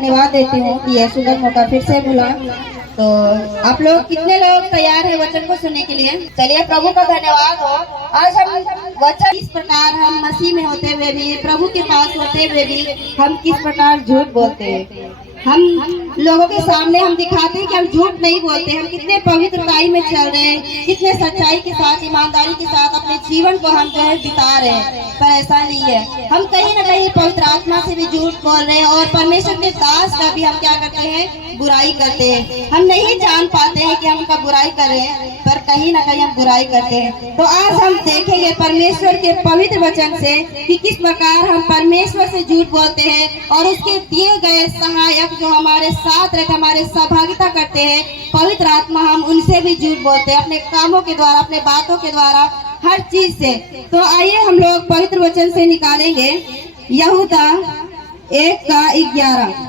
धन्यवाद देती हूँ कि यह सुंदर मौका फिर से मिला। तो आप लोग कितने लोग तैयार हैं वचन को सुनने के लिए? चलिए, प्रभु का धन्यवाद हो। आज हम वचन इस प्रकार, हम मसीह में होते हुए भी, प्रभु के पास होते हुए भी हम किस प्रकार झूठ बोलते हैं। हम लोगों के सामने हम दिखाते हैं कि हम झूठ नहीं बोलते, हम कितने पवित्रताई में चल रहे हैं, कितने सच्चाई के साथ, ईमानदारी के साथ अपने जीवन को हम जो है बिता रहे हैं। पर ऐसा नहीं है, हम कहीं ना कहीं पवित्र आत्मा से भी झूठ बोल रहे हैं और परमेश्वर के दास का भी हम क्या करते हैं, बुराई करते हैं। हम नहीं जान पाते हैं कि हम उनका बुराई कर रहे हैं, पर कहीं ना कहीं हम बुराई करते हैं। तो आज हम देखेंगे परमेश्वर के पवित्र वचन से कि किस प्रकार हम परमेश्वर से झूठ बोलते हैं और उसके दिए गए सहायक जो हमारे साथ रहकर हमारे सहभागिता करते हैं, पवित्र आत्मा, हम उनसे भी झूठ बोलते हैं, अपने कामों के द्वारा, अपने बातों के द्वारा, हर चीज से। तो आइए हम लोग पवित्र वचन से निकालेंगे यहूदा 1:11।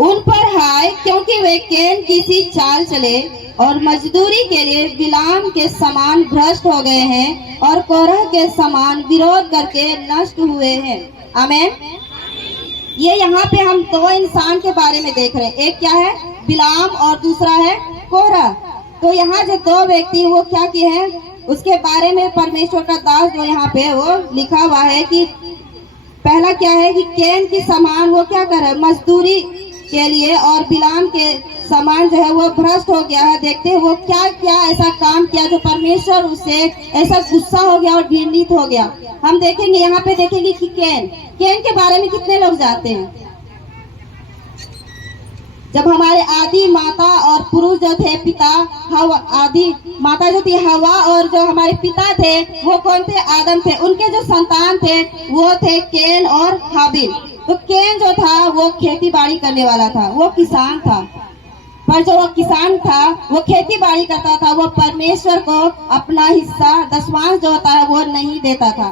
उन पर हाय, क्योंकि वे कैन की सी चाल चले और मजदूरी के लिए बिलाम के समान भ्रष्ट हो गए हैं और कोरह के समान विरोध करके नष्ट हुए हैं। आमीन। ये यहाँ पे हम दो इंसान के बारे में देख रहे हैं, एक क्या है, बिलाम, और दूसरा है कोरह। तो यहाँ जो दो व्यक्ति वो क्या किए हैं, उसके बारे में परमेश्वर का दास जो यहाँ पे वो लिखा हुआ है कि पहला क्या है कि कैन की समान वो क्या कर रहा है, मजदूरी के लिए, और बिलाम के समान जो है वो भ्रष्ट हो गया है। देखते हैं वो क्या क्या ऐसा काम किया जो परमेश्वर उससे ऐसा गुस्सा हो गया और घृणित हो गया। हम देखेंगे, यहाँ पे देखेंगे कि कैन के बारे में कितने लोग जानते हैं। जब हमारे आदि माता और पुरुष जो थे, पिता हवा, आदि माता जो थी हवा, और जो हमारे पिता थे वो कौन थे, आदम थे। उनके जो संतान थे वो थे कैन और हाबिल। तो कैन जो था वो खेती बाड़ी करने वाला था, वो किसान था। पर जो वो किसान था वो खेती बाड़ी करता था, वो परमेश्वर को अपना हिस्सा दशमांश जो होता है वो नहीं देता था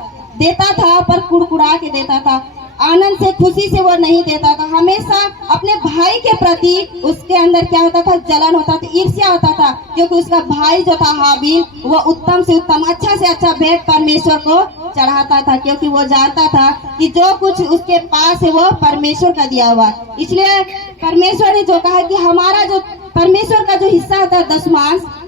पर कुड़कुड़ा के देता था, आनंद से, खुशी से वो नहीं देता था। हमेशा अपने भाई के प्रति उसके अंदर क्या होता था, जलन होता था, ईर्ष्या होता था, क्योंकि उसका भाई जो था हाबिल वो उत्तम से उत्तम, अच्छा से अच्छा भेंट परमेश्वर को चढ़ाता था, क्योंकि वो जानता था कि जो कुछ उसके पास है वो परमेश्वर का दिया हुआ। इसलिए परमेश्वर ने जो कहा कि हमारा जो परमेश्वर का जो हिस्सा था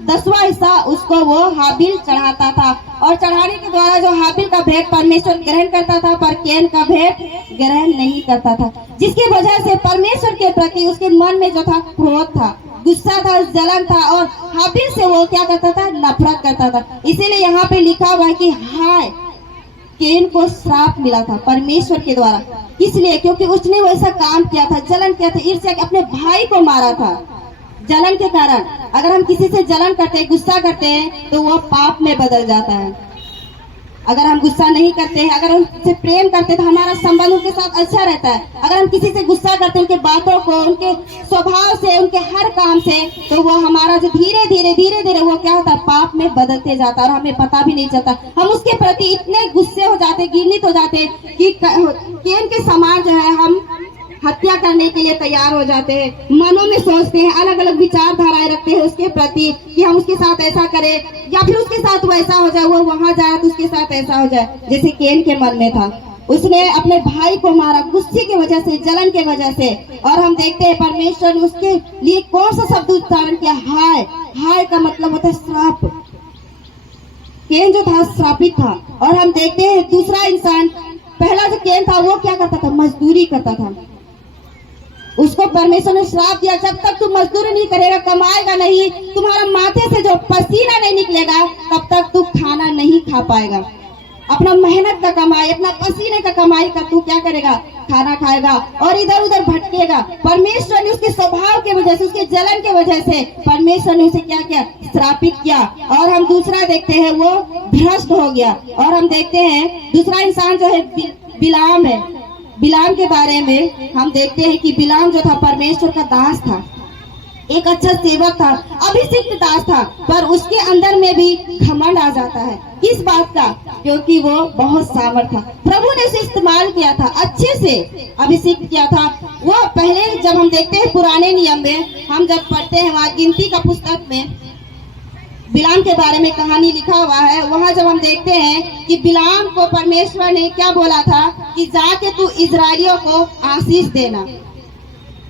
दसवां हिस्सा, उसको वो हाबिल चढ़ाता था, और चढ़ाने के द्वारा जो हाबिल का भेंट परमेश्वर ग्रहण करता था, पर कैन का भेंट ग्रहण नहीं करता था, जिसकी वजह से परमेश्वर के प्रति उसके मन में जो था क्रोध था, गुस्सा था, जलन था, और हाबिल से वो क्या करता था, नफरत करता था। इसीलिए यहाँ पे लिखा हुआ है कि हाय, कैन को श्राप मिला था परमेश्वर के द्वारा। इसलिए क्योंकि उसने वैसा काम किया था, जलन किया था, ईर्ष्या, अपने भाई को मारा था जलन के कारण। अगर हम किसी से जलन करते हैं, गुस्सा करते हैं, तो वो पाप में बदल जाता है। अगर हम गुस्सा नहीं करते हैं, अगर हम उनसे प्रेम करते हैं, तो हमारा संबंध उनके साथ अच्छा रहता है। अगर हम किसी से गुस्सा करते हैं, उनके बातों को, उनके स्वभाव से, उनके हर काम से, तो वो हमारा जो धीरे धीरे वो क्या होता है, पाप में बदलते जाता है, और हमें पता भी नहीं चलता। हम उसके प्रति इतने गुस्से हो जाते, घृणित हो जाते कि कैन के समान जो है हम हत्या करने के लिए तैयार हो जाते हैं। मनों में सोचते हैं, अलग अलग विचारधाराएं रखते हैं उसके प्रति कि हम उसके साथ ऐसा करें, या फिर उसके साथ वैसा हो जाए, वो वहां जाए तो उसके साथ ऐसा हो जाए, जैसे कैन के मन में था। उसने अपने भाई को मारा गुस्से की वजह से, जलन की वजह से। और हम देखते हैं परमेश्वर ने उसके लिए कौन सा शब्द उच्चारण किया, हाय। हाय का मतलब होता है श्राप। कैन जो था श्रापित था। और हम देखते हैं दूसरा इंसान, पहला जो कैन था वो क्या करता था, मजदूरी करता था। उसको परमेश्वर ने श्राप दिया, जब तक तू मजदूरी नहीं करेगा, कमाएगा नहीं, तुम्हारा माथे से जो पसीना नहीं निकलेगा, तब तक तू खाना नहीं खा पाएगा। अपना मेहनत का कमाई, अपना पसीने का कमाई का तू क्या करेगा, खाना खाएगा और इधर उधर भटकेगा। परमेश्वर ने उसके स्वभाव के वजह से, उसके जलन के वजह से परमेश्वर ने उसे क्या किया, श्रापित किया। और हम दूसरा देखते हैं वो भ्रष्ट हो गया। और हम देखते हैं दूसरा इंसान जो है बिलाम है। बिलाम के बारे में हम देखते हैं कि बिलाम जो था परमेश्वर का दास था, एक अच्छा सेवक था, अभिषिक्त दास था, पर उसके अंदर में भी घमंड आ जाता है। किस बात का, क्योंकि वो बहुत सामर्थ था। प्रभु ने उसे इस्तेमाल किया था, अच्छे से अभिषिक्त किया था। वो पहले जब हम देखते हैं पुराने नियम में, हम जब पढ़ते हैं वहाँ गिनती का पुस्तक में, बिलाम के बारे में कहानी लिखा हुआ है। वहाँ जब हम देखते हैं कि बिलाम को परमेश्वर ने क्या बोला था कि जाके तू इजरायलियों को आशीष देना।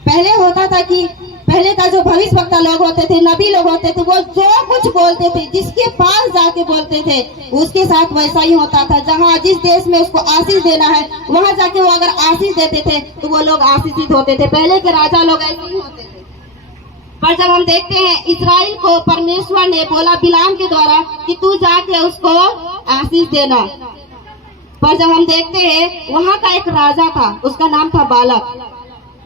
पहले होता था कि पहले का जो भविष्यवक्ता लोग होते थे, नबी लोग होते थे, वो जो कुछ बोलते थे, जिसके पास जाके बोलते थे, उसके साथ वैसा ही होता था। जहाँ जिस देश में उसको आशीष देना है, वहाँ जाके वो अगर आशीष देते थे तो वो लोग आशीषित होते थे। पहले के राजा लोग ऐसे ही होते थे। पर जब हम देखते हैं इजराइल को परमेश्वर ने बोला बिलाम के द्वारा कि तू जाके उसको आशीष देना। पर जब हम देखते हैं वहाँ का एक राजा था, उसका नाम था बालक।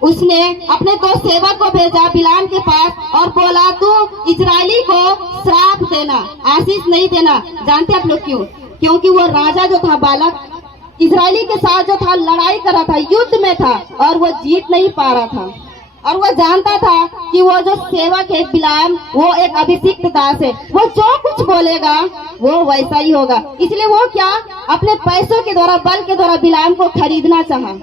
उसने अपने दो सेवक को भेजा बिलाम के पास और बोला तू इजरायली को श्राप देना, आशीष नहीं देना। जानते आप लोग क्यों? क्योंकि वो राजा जो था बालक, इजरायली के साथ जो था लड़ाई कर रहा था, युद्ध में था और वो जीत नहीं पा रहा था। और वो जानता था कि वो जो सेवक है बिलाम, वो एक अभिषिक्त दास है, वो जो कुछ बोलेगा वो वैसा ही होगा। इसलिए वो क्या अपने पैसों के द्वारा, बल के द्वारा बिलाम को खरीदना चाहा।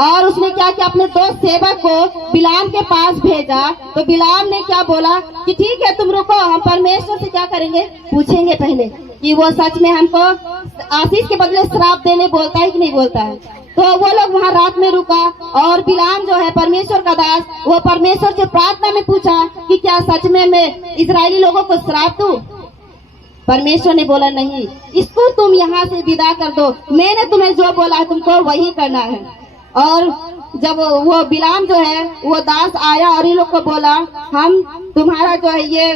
और उसने क्या किया, अपने दो सेवक को बिलाम के पास भेजा। तो बिलाम ने क्या बोला कि ठीक है तुम रुको, हम परमेश्वर से क्या करेंगे, पूछेंगे पहले कि वो सच में हमको आशीष के बदले श्राप देने बोलता है कि नहीं बोलता है। तो वो लोग वहाँ रात में रुका और बिलाम जो है परमेश्वर का दास, वो परमेश्वर से प्रार्थना में पूछा कि क्या सच में मैं इजरायली लोगों को श्राप दूं? परमेश्वर ने बोला नहीं, इसको तुम यहाँ से विदा कर दो, मैंने तुम्हें जो बोला है तुमको वही करना है। और जब वो बिलाम जो है वो दास आया और इन लोग को बोला हम तुम्हारा जो है ये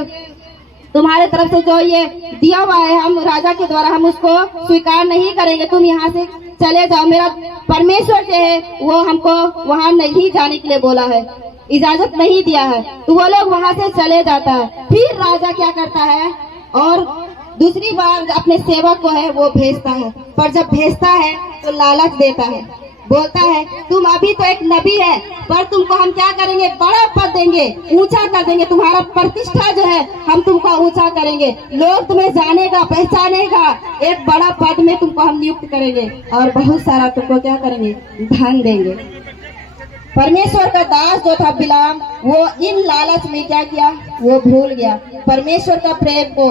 तुम्हारे तरफ से जो ये दिया हुआ है, हम राजा के द्वारा हम उसको स्वीकार नहीं करेंगे, तुम यहाँ से चले जाओ। मेरा परमेश्वर जो है वो हमको वहाँ नहीं जाने के लिए बोला है, इजाजत नहीं दिया है। तो वो लोग वहाँ से चले जाता है। फिर राजा क्या करता है और दूसरी बार अपने सेवक को है वो भेजता है। पर जब भेजता है तो लालच देता है, बोलता है तुम अभी तो एक नबी है, पर तुमको हम क्या करेंगे, बड़ा पद देंगे, ऊंचा कर देंगे, तुम्हारा प्रतिष्ठा जो है हम तुमको ऊंचा करेंगे, लोग तुम्हें जानेगा, पहचानेगा, एक बड़ा पद में तुमको हम नियुक्त करेंगे और बहुत सारा तुमको क्या करेंगे, धन देंगे। परमेश्वर का दास जो था बिलाम, वो इन लालच में क्या किया, वो भूल गया। परमेश्वर का प्रेम को,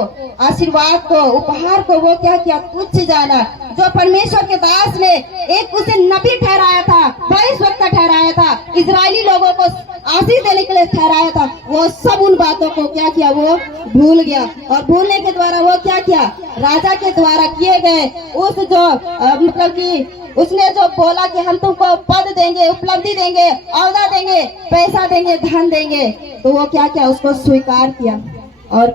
आशीर्वाद को, उपहार को वो क्या किया, तुच्छ जाना। जो परमेश्वर के दास ने एक उसे नबी ठहराया था, भविष्यवक्ता ठहराया था, इजरायली लोगों को आशीष देने के लिए ठहराया था, वो सब उन बातों को क्या किया, वो भूल गया। और भूलने के द्वारा वो क्या किया, राजा के द्वारा किए गए उस जो मतलब कि उसने जो बोला कि हम तुमको पद देंगे, उपलब्धि देंगे, औदा देंगे, पैसा देंगे, धन देंगे, तो वो क्या किया, उसको स्वीकार किया। और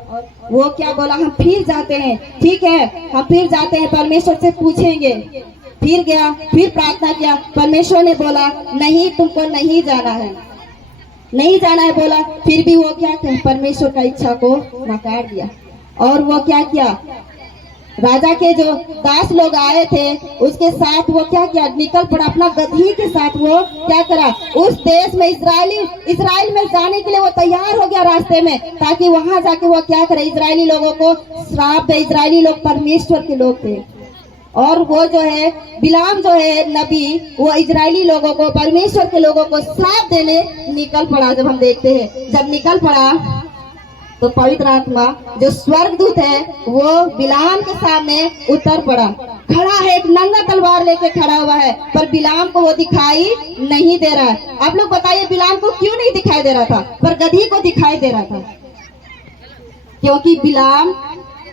वो क्या बोला, हम फिर जाते हैं, ठीक है हम फिर जाते हैं, परमेश्वर से पूछेंगे। फिर गया, फिर प्रार्थना किया, परमेश्वर ने बोला नहीं तुमको नहीं जाना है, नहीं जाना है बोला। फिर भी वो क्या किया, परमेश्वर का इच्छा को नकार दिया। और वो क्या किया, राजा के जो दास लोग आए थे उसके साथ वो क्या किया, निकल पड़ा, अपना गधी के साथ वो क्या करा, उस देश में इजराइल में जाने के लिए वो तैयार हो गया रास्ते में, ताकि वहां जाके वो क्या करे, इजरायली लोगों को श्राप दे। इजरायली लोग परमेश्वर के लोग थे और वो जो है बिलाम जो है नबी, वो इजरायली लोगों को, परमेश्वर के लोगों को श्राप देने निकल पड़ा। जब हम देखते हैं जब निकल पड़ा तो पवित्र आत्मा जो स्वर्गदूत है वो बिलाम के सामने उतर पड़ा, खड़ा है, एक नंगा तलवार लेके खड़ा हुआ है, पर बिलाम को वो दिखाई नहीं दे रहा है। आप लोग बताइए बिलाम को क्यों नहीं दिखाई दे रहा था, पर गधी को दिखाई दे रहा था? क्योंकि बिलाम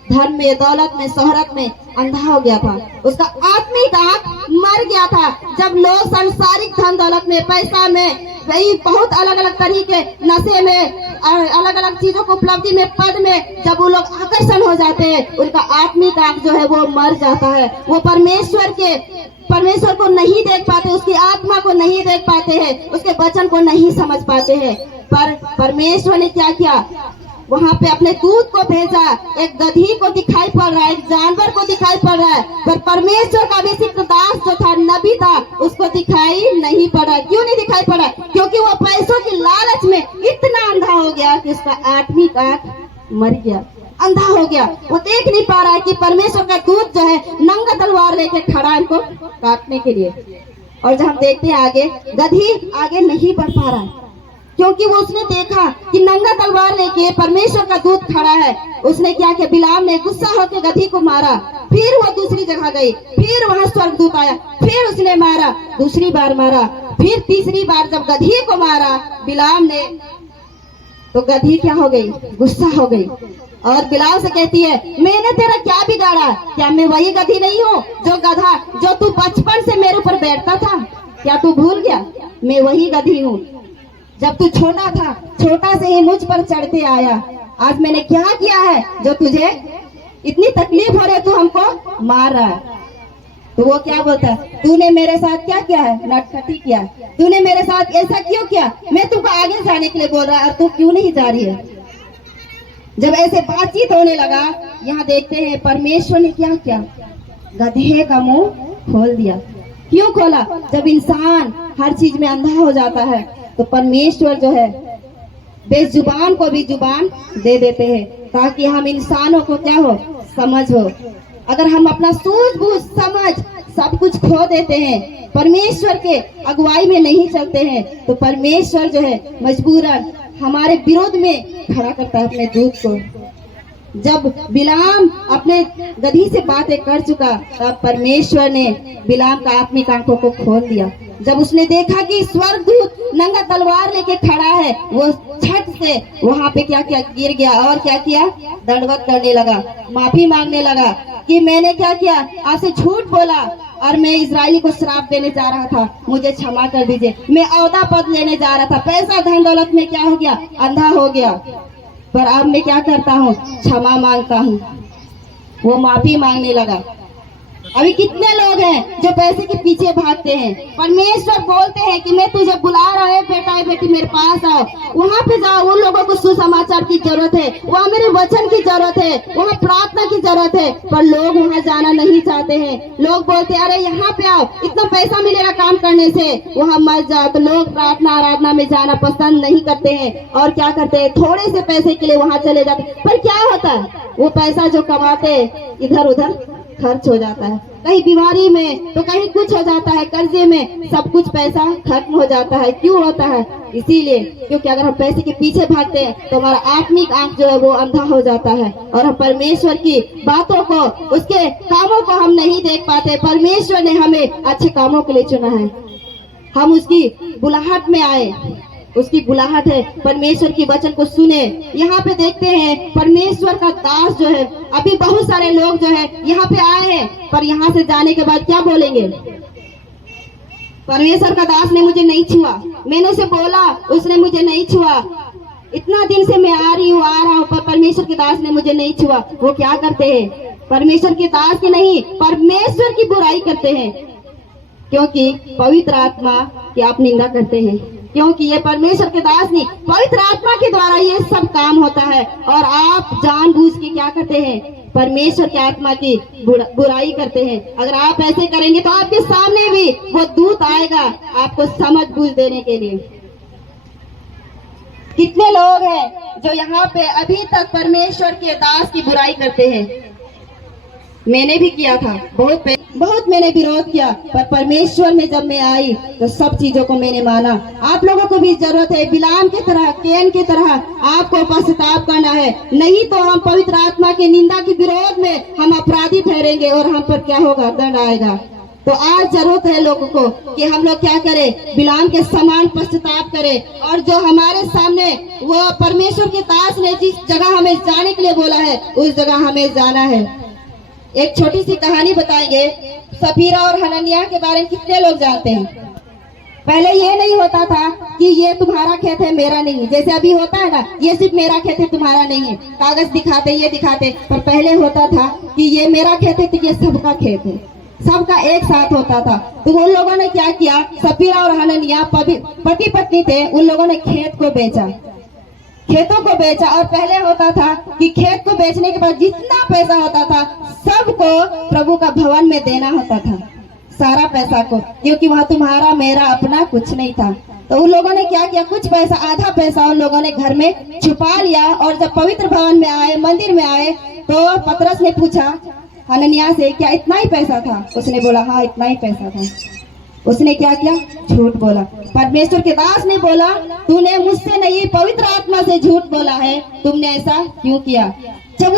धन में, दौलत में, शोहरत में अंधा हो गया था, उसका आत्मिक आंख मर गया था। जब लोग सांसारिक धन दौलत में, पैसा में, वही बहुत अलग अलग तरीके, नशे में, अलग अलग चीजों को उपलब्धि में, पद में जब वो लोग आकर्षण हो जाते हैं, उनका आत्मिक आंख जो है वो मर जाता है। वो परमेश्वर को नहीं देख पाते, उसकी आत्मा को नहीं देख पाते हैं, उसके वचन को नहीं समझ पाते हैं। पर परमेश्वर ने क्या किया, वहाँ पे अपने दूत को भेजा। एक गधी को दिखाई पड़ रहा है, एक जानवर को दिखाई पड़ रहा है, पर परमेश्वर का अभिषिक्त दास जो था, नबी था, उसको दिखाई नहीं पड़ा। क्यों नहीं दिखाई पड़ा? क्योंकि वो पैसों की लालच में इतना अंधा हो गया कि उसका आत्मिक आंख मर गया, अंधा हो गया। वो देख नहीं पा रहा है कि परमेश्वर का दूत जो है नंगा तलवार लेके खड़ा है इनको काटने के लिए। और जब हम देखते हैं आगे, गधी आगे नहीं बढ़ पा रहा है, क्योंकि वो उसने देखा कि नंगा तलवार लेके परमेश्वर का दूत खड़ा है। उसने क्या किया, बिलाम ने गुस्सा होकर गधी को मारा। फिर वो दूसरी जगह गई, फिर वहां स्वर्गदूत आया, फिर उसने मारा, दूसरी बार मारा, फिर तीसरी बार जब गधी को मारा बिलाम ने, तो गधी क्या हो गई, गुस्सा हो गई और बिलाम से कहती है, मैंने तेरा क्या बिगाड़ा, क्या मैं वही गधी नहीं हूँ जो गधा जो तू बचपन से मेरे ऊपर बैठता था, क्या तू भूल गया, मैं वही गधी हूँ। जब तू छोटा था, छोटा से ही मुझ पर चढ़ते आया, आज मैंने क्या किया है जो तुझे इतनी तकलीफ हो रही है, तू हमको मार रहा है। तो वो क्या बोलता है, तूने मेरे साथ क्या किया है, नटखटी किया, तूने मेरे साथ ऐसा क्यों किया, मैं तुमको आगे जाने के लिए बोल रहा है और तू क्यों नहीं जा रही है। जब ऐसे बातचीत होने लगा, यहाँ देखते हैं परमेश्वर ने क्या किया, गधे का मुंह खोल दिया। क्यों खोला, जब इंसान हर चीज में अंधा हो जाता है तो परमेश्वर जो है बेजुबान को भी जुबान दे देते हैं, ताकि हम इंसानों को क्या हो, समझ हो। अगर हम अपना सूझबूझ समझ सब कुछ खो देते हैं, परमेश्वर के अगुवाई में नहीं चलते हैं, तो परमेश्वर जो है मजबूरन हमारे विरोध में खड़ा करता है अपने दूत को। जब बिलाम अपने गधी से बातें कर चुका, तब परमेश्वर ने बिलाम का आत्मिक आंखों को खोल दिया। जब उसने देखा कि स्वर्गदूत नंगा तलवार लेके खड़ा है, वो झट से वहां पे क्या किया, गिर गया और क्या किया, दंडवत करने लगा, माफी मांगने लगा कि मैंने क्या किया, आपसे झूठ बोला और मैं इजरायली को श्राप देने जा रहा था, मुझे क्षमा कर दीजिए, मैं औदा पद लेने जा रहा था, पैसा धन दौलत में क्या हो गया, अंधा हो गया, पर अब मैं क्या करता हूँ, क्षमा मांगता हूँ। वो माफी मांगने लगा। अभी कितने लोग हैं जो पैसे के पीछे भागते हैं। परमेश्वर बोलते हैं कि मैं तुझे बुला रहा है, बेटा है बेटी मेरे पास आओ, वहाँ पे जाओ। उन लोगों को सुसमाचार की जरूरत है, वहाँ मेरे वचन की जरूरत है, वहाँ प्रार्थना की जरूरत है, पर लोग वहाँ जाना नहीं चाहते हैं। लोग बोलते हैं अरे यहाँ पे आओ, इतना पैसा मिलेगा काम करने से, वहाँ मत जाओ। तो लोग प्रार्थना आराधना में जाना पसंद नहीं करते हैं और क्या करते हैं, थोड़े से पैसे के लिए वहाँ चले जाते। पर क्या होता है, वो पैसा जो कमाते इधर उधर खर्च हो जाता है, कहीं बीमारी में तो कहीं कुछ हो जाता है, कर्जे में, सब कुछ पैसा खत्म हो जाता है। क्यों होता है, इसीलिए क्योंकि अगर हम पैसे के पीछे भागते हैं तो हमारा आत्मिक आंख जो है वो अंधा हो जाता है और हम परमेश्वर की बातों को, उसके कामों को हम नहीं देख पाते। परमेश्वर ने हमें अच्छे कामों के लिए चुना है, हम उसकी बुलाहट में आए, उसकी बुलाहट है, परमेश्वर की वचन को सुने। यहाँ पे देखते हैं परमेश्वर का दास जो है, अभी बहुत सारे लोग जो है यहाँ पे आए हैं, पर यहाँ से जाने के बाद क्या बोलेंगे, परमेश्वर का दास ने मुझे नहीं छुआ, मैंने उसे बोला उसने मुझे नहीं छुआ, इतना दिन से मैं आ रहा हूँ पर परमेश्वर के दास ने मुझे नहीं छुआ। वो क्या करते हैं, परमेश्वर के दास की नहीं, परमेश्वर की बुराई करते हैं, क्योंकि पवित्र आत्मा की आप निंदा करते हैं, क्योंकि ये परमेश्वर के दास नहीं, पवित्र आत्मा के द्वारा ये सब काम होता है। और आप जानबूझ के क्या करते हैं, परमेश्वर की आत्मा की बुराई करते हैं। अगर आप ऐसे करेंगे तो आपके सामने भी वो दूत आएगा आपको समझ बूझ देने के लिए। कितने लोग हैं जो यहाँ पे अभी तक परमेश्वर के दास की बुराई करते हैं। मैंने भी किया था, बहुत मैंने विरोध किया, पर परमेश्वर में जब मैं आई तो सब चीजों को मैंने माना। आप लोगों को भी जरूरत है, बिलाम की तरह, कैन की तरह आपको पश्चाताप करना है, नहीं तो हम पवित्र आत्मा के निंदा के विरोध में हम अपराधी ठहरेंगे और हम पर क्या होगा, दंड आएगा। तो आज जरूरत है लोगों को कि हम लोग क्या करें, बिलाम के समान पश्चाताप करें और जो हमारे सामने वो परमेश्वर के दास ने जिस जगह हमें जाने के लिए बोला है उस जगह हमें जाना है। एक छोटी सी कहानी बताएंगे, सफीरा और हनन्याह के बारे में कितने लोग जानते हैं। पहले ये नहीं होता था कि ये तुम्हारा खेत है मेरा नहीं, जैसे अभी होता है ना, ये सिर्फ मेरा खेत है तुम्हारा नहीं है, कागज दिखाते ये दिखाते, पर पहले होता था कि ये मेरा खेत है तो ये सबका खेत है, सबका एक साथ होता था। तो उन लोगों ने क्या किया, सफीरा और हनन्याह पति पत्नी थे, उन लोगों ने खेत को बेचा, खेतों को बेचा। और पहले होता था कि खेत को बेचने के बाद जितना पैसा होता था सबको प्रभु का भवन में देना होता था, सारा पैसा को, क्योंकि वहाँ तुम्हारा मेरा अपना कुछ नहीं था। तो उन लोगों ने क्या किया, कुछ पैसा, आधा पैसा उन लोगों ने घर में छुपा लिया। और जब पवित्र भवन में आए, मंदिर में आए, तो पतरस ने पूछा हनन्याह से, क्या इतना ही पैसा था? उसने बोला हाँ इतना ही पैसा था। उसने क्या किया? झूठ बोला। परमेश्वर के दास ने बोला, तूने मुझसे नहीं पवित्र आत्मा से झूठ बोला है, तुमने ऐसा क्यों किया? जब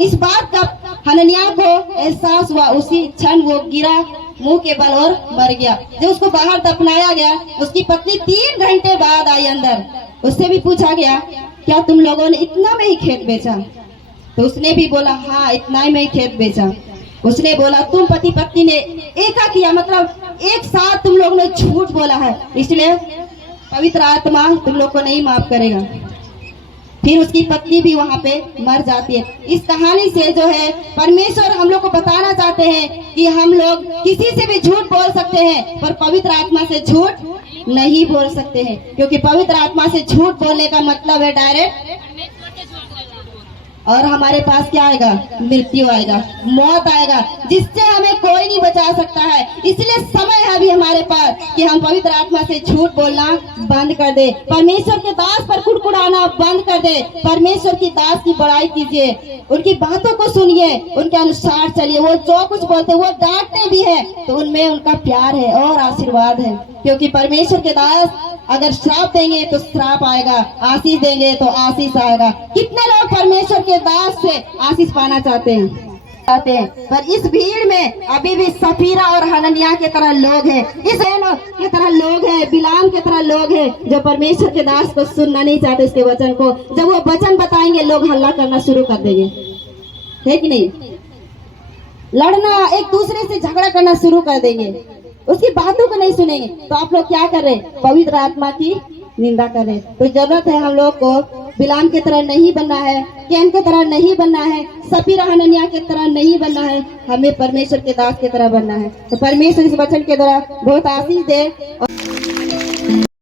इस बात का हनन्याह को एहसास हुआ, उसी क्षण वो गिरा मुंह के बल और मर गया। जब उसको बाहर दफनाया गया, उसकी पत्नी 3 घंटे बाद आई अंदर। उससे भी पूछा गया, क्या तुम लोगों ने इतना में ही खेत बेचा? तो उसने भी बोला, हाँ इतना में ही खेत बेचा। उसने बोला, तुम पति पत्नी ने एका किया, मतलब एक साथ तुम लोगों ने झूठ बोला है, इसलिए पवित्र आत्मा तुम लोग को नहीं माफ करेगा। फिर उसकी पत्नी भी वहां पे मर जाती है। इस कहानी से जो है परमेश्वर हम लोग को बताना चाहते हैं कि हम लोग किसी से भी झूठ बोल सकते हैं, पर पवित्र आत्मा से झूठ नहीं बोल सकते हैं, क्योंकि पवित्र आत्मा से झूठ बोलने का मतलब है डायरेक्ट, और हमारे पास क्या आएगा? मृत्यु आएगा, मौत आएगा, जिससे हमें कोई नहीं बचा सकता है। इसलिए समय है अभी हमारे पास कि हम पवित्र आत्मा से झूठ बोलना बंद कर दे, परमेश्वर के दास पर कुड़कुड़ाना बंद कर दे, परमेश्वर की दास की बड़ाई कीजिए, उनकी बातों को सुनिए, उनके अनुसार चलिए। वो जो कुछ बोलते वो डांटते भी है तो उनमें उनका प्यार है और आशीर्वाद है, क्योंकि परमेश्वर के दास अगर श्राप देंगे तो श्राप आएगा, आशीष देंगे तो आशीष आएगा। कितने लोग परमेश्वर के दास से आशीष पाना चाहते हैं? पर इस भीड़ में अभी भी सफीरा और हनन्याह के तरह लोग हैं, इस के तरह लोग हैं, बिलाम के तरह लोग हैं, जो परमेश्वर के दास को सुनना नहीं चाहते, इसके वचन को। जब वो वचन बताएंगे लोग हल्ला करना शुरू कर देंगे, है कि नहीं? लड़ना, एक दूसरे से झगड़ा करना शुरू कर देंगे, उसकी बातों को नहीं सुनेंगे। तो आप लोग क्या कर रहे? पवित्र आत्मा की निंदा कर रहे। तो जरूरत है हम लोग को बिलाम के तरह नहीं बनना है, कैन के तरह नहीं बनना है, सफीरा हनन्याह के तरह नहीं बनना है, हमें परमेश्वर के दास की तरह बनना है। तो परमेश्वर इस वचन के द्वारा बहुत आशीष दे।